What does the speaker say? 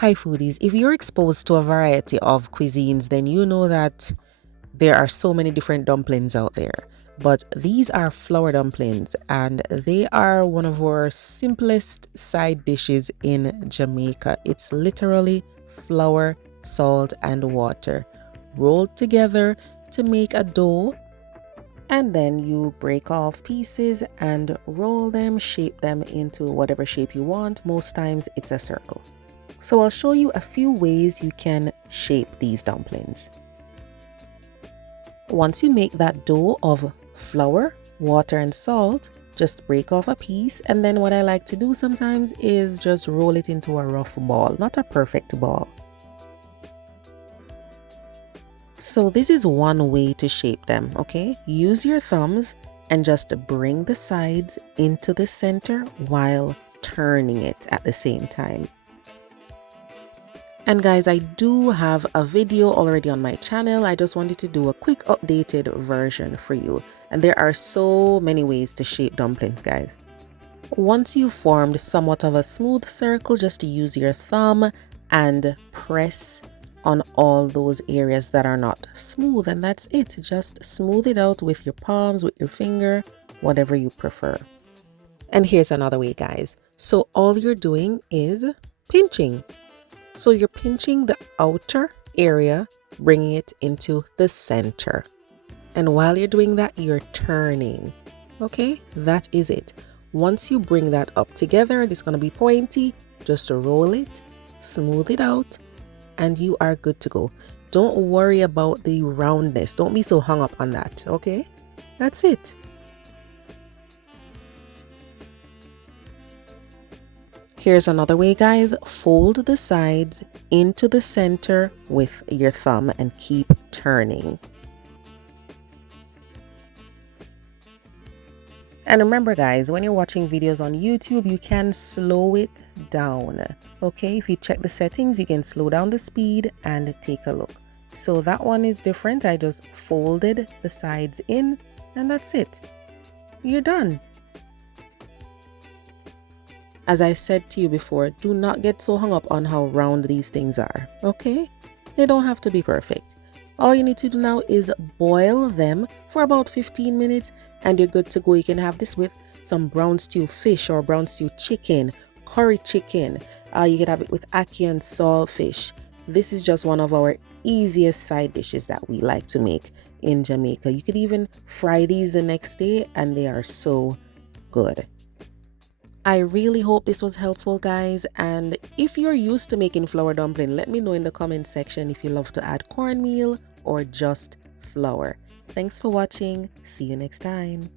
Hi foodies, if you're exposed to a variety of cuisines, then you know that there are so many different dumplings out there. But these are flour dumplings and they are one of our simplest side dishes in Jamaica. It's literally flour, salt, and water rolled together to make a dough, and then you break off pieces and roll them, shape them into whatever shape you want. Most times it's a circle. So I'll show you a few ways you can shape these dumplings. Once you make that dough of flour, water, and salt, just break off a piece, and then what I like to do sometimes is just roll it into a rough ball, not a perfect ball. So this is one way to shape them, okay? Use your thumbs and just bring the sides into the center while turning it at the same time. And guys, I do have a video already on my channel. I just wanted to do a quick updated version for you. And there are so many ways to shape dumplings, guys. Once you've formed somewhat of a smooth circle, just use your thumb and press on all those areas that are not smooth, and that's it. Just smooth it out with your palms, with your finger, whatever you prefer. And here's another way, guys. So all you're doing is pinching. So you're pinching the outer area, bringing it into the center. And while you're doing that, you're turning. Okay, that is it. Once you bring that up together, it's going to be pointy. Just roll it, smooth it out, and you are good to go. Don't worry about the roundness. Don't be so hung up on that, okay? That's it. Here's another way, guys. Fold the sides into the center with your thumb and keep turning. And remember, guys, when you're watching videos on YouTube, you can slow it down. Okay, if you check the settings, you can slow down the speed and take a look. So that one is different. I just folded the sides in and that's it. You're done. As I said to you before, do not get so hung up on how round these things are, okay? They don't have to be perfect. All you need to do now is boil them for about 15 minutes and you're good to go. You can have this with some brown stew fish or brown stew chicken, curry chicken. You can have it with ackee and saltfish. This is just one of our easiest side dishes that we like to make in Jamaica. You could even fry these the next day and they are so good. I really hope this was helpful, guys, and if you're used to making flour dumpling, let me know in the comment section if you love to add cornmeal or just flour. Thanks for watching. See you next time.